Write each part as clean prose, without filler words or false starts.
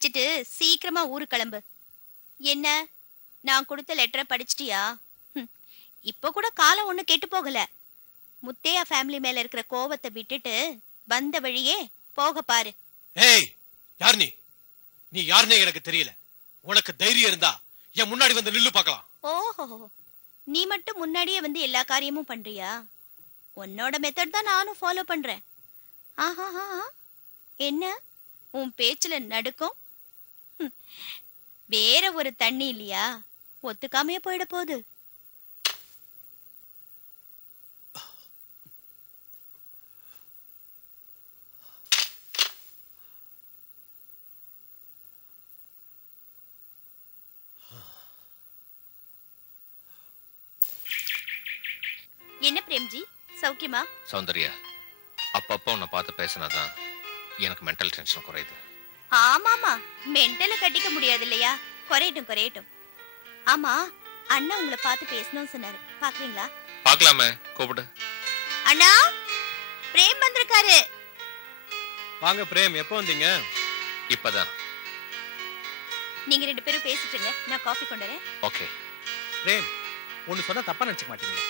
முடிச்சிட்டு சீக்கிரமா ஊருக்கு கிளம்பு. என்ன, நான் கொடுத்த லெட்டரை படிச்சிட்டியா? இப்ப கூட காலம் ஒண்ணு கெட்டு போகல. முத்தையா ஃபேமிலி மேல இருக்கிற கோவத்தை விட்டுட்டு வந்த வழியே போக பாரு. ஏய், யார் நீ? நீ யாருன்னே எனக்கு தெரியல. உனக்கு தைரியம் இருந்தா என் முன்னாடி வந்து நில்லு பார்க்கலாம். ஓஹோ, நீ மட்டும் முன்னாடியே வந்து எல்லா காரியமும் பண்றியா? உன்னோட மெத்தட் தான் நானும் ஃபாலோ பண்றேன். ஆஹா, என்ன உன் பேச்சுல நடுக்கும்? வேற ஒரு தண்ணி இல்லையா? ஒத்துக்காமையே போயிட போகுது. என்ன பிரேம்ஜி, சௌக்கியமா? சௌந்தர்யா, அப்பப்போ உன்னை பார்த்து பேசினாதான் எனக்கு மென்டல் டென்ஷன் குறையுது. ஆமாமா, மென்டல கட்டிக்க முடியாது இல்லையா? குறையட்டும் குறையட்டும். ஆமா, அண்ணா உங்களை பார்த்து பேசணும்னு சொன்னாரு, பாக்குறீங்களா? பாக்கலாமே, கூப்பிடு. அண்ணா, பிரேம் வந்திருக்காரு. வாங்க பிரேம், எப்போ வந்தீங்க? இப்பதான். நீங்க ரெண்டு பேரும் பேசிட்டுங்க, நான் காஃபி கொண்டு வரேன். ஓகே. பிரேம், ஒன்னு சொன்னா தப்பா நினைச்சுக்க மாட்டீங்க.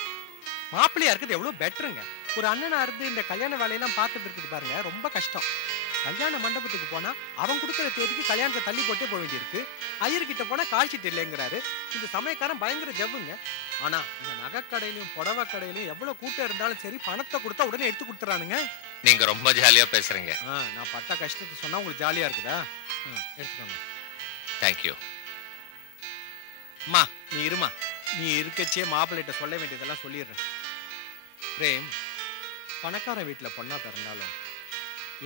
மாப்பிள்ளையா இருக்குது எவ்வளவு பெட்டருங்க. ஒரு அண்ணனா இருந்து இந்த கல்யாண வேலையெல்லாம் பார்த்துட்டு இருக்குது பாருங்க, ரொம்ப கஷ்டம். கல்யாண மண்டபத்துக்கு போனா அவன் கொடுக்குற தேதிக்கு கல்யாணத்தை தள்ளி போட்டே போக வேண்டியிருக்கு. ஐயர்கிட்ட போனா காய்ச்சிட்டு இல்லைங்கிறாரு. இந்த சமயக்காரன் பயங்கர ஜவ்வுங்க. ஆனா இந்த நகைக்கடையிலும் புடவை கடையிலும் எவ்வளவு கூட்டம் இருந்தாலும் சரி, பணத்தை கொடுத்தா உடனே எடுத்து கொடுத்துறானுங்க. நீங்க ரொம்ப ஜாலியா பேசுறீங்க. நான் பட்ட கஷ்டத்தை சொன்னா உங்களுக்கு ஜாலியா இருக்குதா? எடுத்துக்கோங்க. தேங்க்யூ. அம்மா நீ இருமா, நீ இருக்கச்சே மாப்பிள்ளைகிட்ட சொல்ல வேண்டியதெல்லாம் சொல்லிடுறேன். பிரேம், பணக்கார வீட்டுல பொண்ணா பிறந்தாலும்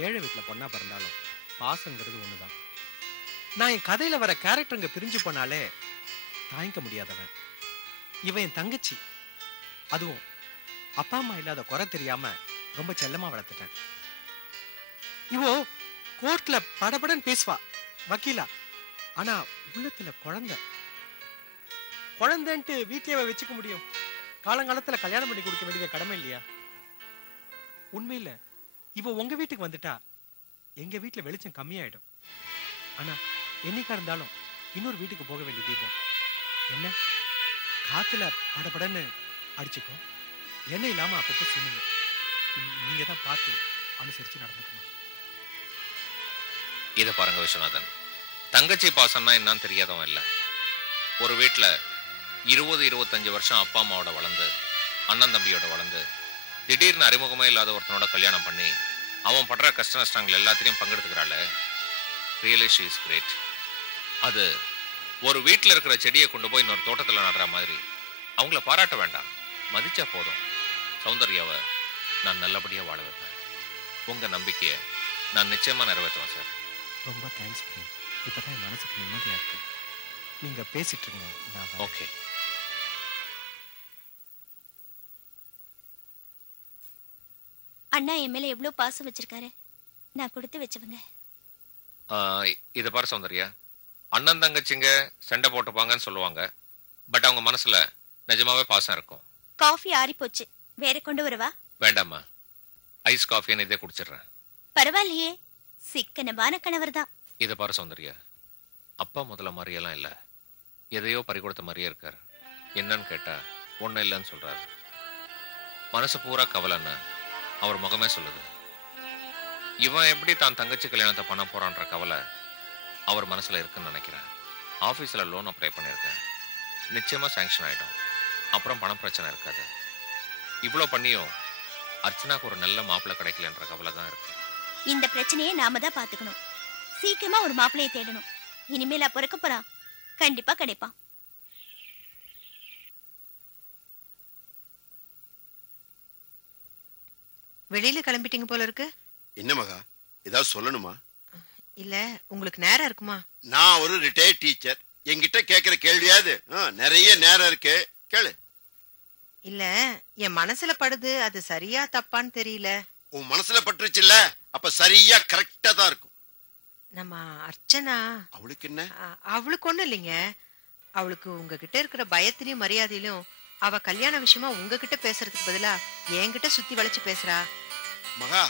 ஏழை வீட்டுல பொண்ணா பிறந்தாலும் பாசங்கிறது ஒண்ணுதான். நான் என் கதையில வர கேரக்டருங்க பிரிஞ்சு போனாலே தாங்கிக்க முடியாதவன். இவன் என் தங்கச்சி, அதுவும் அப்பா அம்மா இல்லாத குறை தெரியாம ரொம்ப செல்லமா வளர்த்துட்டேன். இவோ கோர்ட்ல படபடன்னு பேசுவா வக்கீலா, ஆனா உள்ளத்துல குழந்தை. குழந்தைன்ட்டு வீட்லயே வச்சுக்க முடியும்? காலங்காலத்துல கல்யாணம் பண்ணி கொடுக்க வேண்டிய கடமை இல்லையா? உண்மையில இவ உங்க வீட்டுக்கு வந்துட்டா எங்க வீட்டுல வெளிச்சம் கம்மியாயிடும். ஆனா என்னைக்கா இருந்தாலும் இன்னொரு வீட்டுக்கு போக வேண்டிய தீபம் என்ன காத்துல படபடன்னு அடிச்சுக்கும். என்ன இல்லாம அப்பப்போ சொன்னீங்க. நீங்க தான் பார்த்து அனுசரிச்சு நடந்துக்கணும். இத பாருங்க விஸ்வநாதன், தங்கச்சி பாசம்னா என்னன்னு தெரியாதவன் இல்ல. ஒரு வீட்டுல 20-25 வருஷம் அப்பா அம்மாவோட வளர்ந்து, அண்ணன் தம்பியோட வளர்ந்து, திடீர்னு அறிமுகமே இல்லாத ஒருத்தனோட கல்யாணம் பண்ணி அவன் படுற கஷ்ட நஷ்டங்கள் எல்லாத்திலையும் பங்கெடுத்துக்கிறாள். Really she is great. அது ஒரு வீட்டில் இருக்கிற செடியை கொண்டு போய் இன்னொரு தோட்டத்தில் நடுற மாதிரி. அவங்கள பாராட்ட வேண்டாம், மதிச்சா போதும். சௌந்தர்யாவை நான் நல்லபடியாக வாழ வைப்பேன். உங்க நம்பிக்கையை நான் நிச்சயமா நிறைவேற்றுவேன் சார். ரொம்ப தேங்க்ஸ் பிரேம். இப்பதான் என் மனசுக்கு நிம்மதியா இருக்கு. நீங்க பேசிட்டு இருங்க. ஓகே. அண்ணா என் மேல எவ்வளவு பாசம் வச்சிருக்காரு. நான் கொடுத்து வச்சவங்க. இத பாரு சௌந்தர்யா, அண்ணன் தங்கச்சிங்க சண்டை போட்டுப்பாங்கன்னு சொல்லுவாங்க. பட் அவங்க மனசுல நிஜமாவே பாசம் இருக்கும். காஃபி ஆறி போச்சு, வேற கொண்டு வரவா? வேண்டாமா, ஐஸ் காஃபின்னு இதே குடிச்சிடுறேன். பரவாயில்லையே, சிக்கனமான கணவர் தான். இத பாரு சௌந்தர்யா, அப்பா முதல்ல மாதிரியெல்லாம் இல்ல, எதையோ பறிகொடுத்த மாதிரியே இருக்காரு. என்னன்னு கேட்டா ஒன்னும் இல்லைன்னு சொல்றாரு. மனசு பூரா கவலைன்னு அவர் முகமே சொல்லுது. இவன் எப்படி தான் தங்கச்சி கல்யாணத்தை பண்ண போறான்ற கவலை அவர் மனசுல இருக்குன்னு நினைக்கிறேன். ஆபீஸ்ல லோன் அப்ளை பண்ணியிருக்கேன், நிச்சயமா சாங்ஷன் ஆயிடும். அப்புறம் பண பிரச்சனை இருக்காது. இவ்வளவு பண்ணியும் அர்ச்சனாக்கு ஒரு நல்ல மாப்பிள்ளை கிடைக்கலன்ற கவலை தான் இருக்கு. இந்த பிரச்சனையை நாம தான் பாத்துக்கணும். சீக்கிரமா ஒரு மாப்பிள்ளையை தேடணும். இனிமேல பிறக்க போறான், கண்டிப்பா கிடைப்பான். வெளியில கிளம்பிட்டீங்க போல இருக்கு. என்ன மகா, ஏதாவது சொல்லணுமா? இல்ல உங்களுக்கு நேரம் இருக்குமா? நான் ஒரு ரிட்டையர்ட் டீச்சர், என்கிட்ட கேக்குற கேள்வியாது நிறைய நேரம் இருக்கு, கேளு. இல்ல என் மனசுல படுது, அது சரியா தப்பான்னு தெரியல. உன் மனசுல பட்டுருச்சுல்ல, அப்ப சரியா கரெக்டா தான் இருக்கும். நம்ம அர்ச்சனா, அவளுக்கு என்ன? அவளுக்கு ஒண்ணு இல்லைங்க. அவளுக்கு உங்ககிட்ட இருக்கிற பயத்திலையும் மரியாதையிலும் அவ கல்யாண விஷயமா உங்ககிட்ட பேசுறதுக்கு பதிலா என்கிட்ட சுத்தி வளைச்சு பேசுறா. மகா,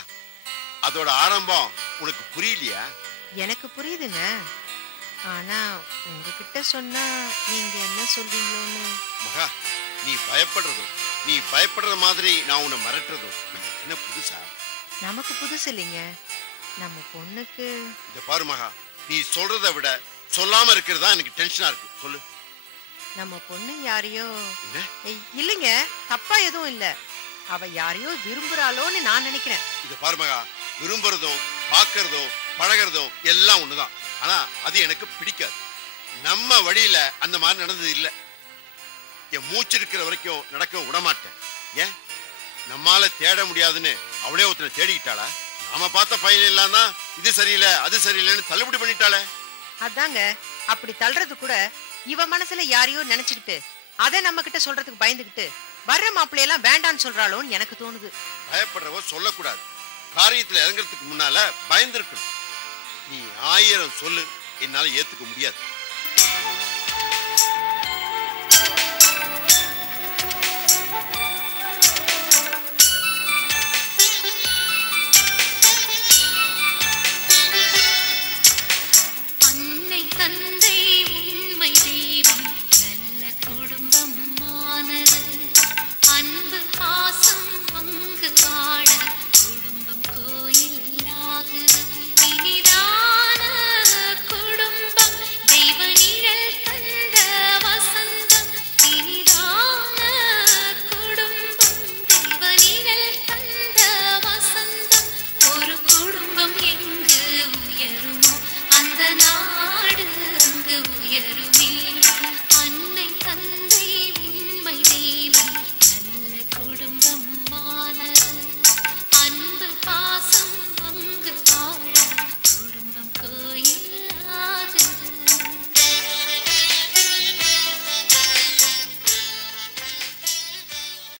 அதோட ஆரம்பம் உனக்கு புரியலையா? எனக்கு புரியுதுங்க. ஆனா உங்ககிட்ட சொன்னா நீங்க என்ன சொல்வீங்களோன்னு. மகா, நீ பயப்படுறதும் நீ பயப்படுற மாதிரி நான் உன்னை மிரட்டுறதும் நமக்கு என்ன புதுசா? நமக்கு புதுசு இல்லைங்க. நம்ம பொண்ணுக்கு இத பாரு மகா, நீ சொல்றதை விட சொல்லாம இருக்கிறதா எனக்கு டென்ஷனா இருக்கு. சொல்லு. நம்ம பொண்ணு யாரையோ என்ன? இல்லைங்க, தப்பா எதுவும் இல்ல. அவ யாரையோ விரும்புறாளோன்னு நான் நினைக்கிறேன். இத பாரு மகா, விரும்புறதும் பாக்குறதும் பழகிறதும் எல்லாம் ஒண்ணுதான். ஆனா அது எனக்கு பிடிக்காது. நம்ம வழியில அந்த மாதிரி நடந்தது இல்ல. என் மூச்சு இருக்கிற வரைக்கும் நடக்க விடமாட்டேன். ஏன்? நம்மால தேட முடியாதுன்னு அவளே ஒருத்தனை தேடிக்கிட்டாளா? நாம பார்த்த பையன் இல்லாம இது சரியில்லை அது சரியில்லைன்னு தள்ளுபடி பண்ணிட்டாளே. அதாங்க, அப்படி தள்ளுறது கூட இவ மனசுல யாரையோ நினைச்சுக்கிட்டு அதை நம்ம கிட்ட சொல்றதுக்கு பயந்துகிட்டு வர்ற மாப்பிள்ளையெல்லாம் வேண்டான்னு சொல்றாளோன்னு எனக்கு தோணுது. பயப்படுறவ சொல்லக்கூடாது. காரியத்துல இறங்குறதுக்கு முன்னால பயந்துருக்கணும். நீ 1000 சொல்லு, என்னால ஏத்துக்க முடியாது.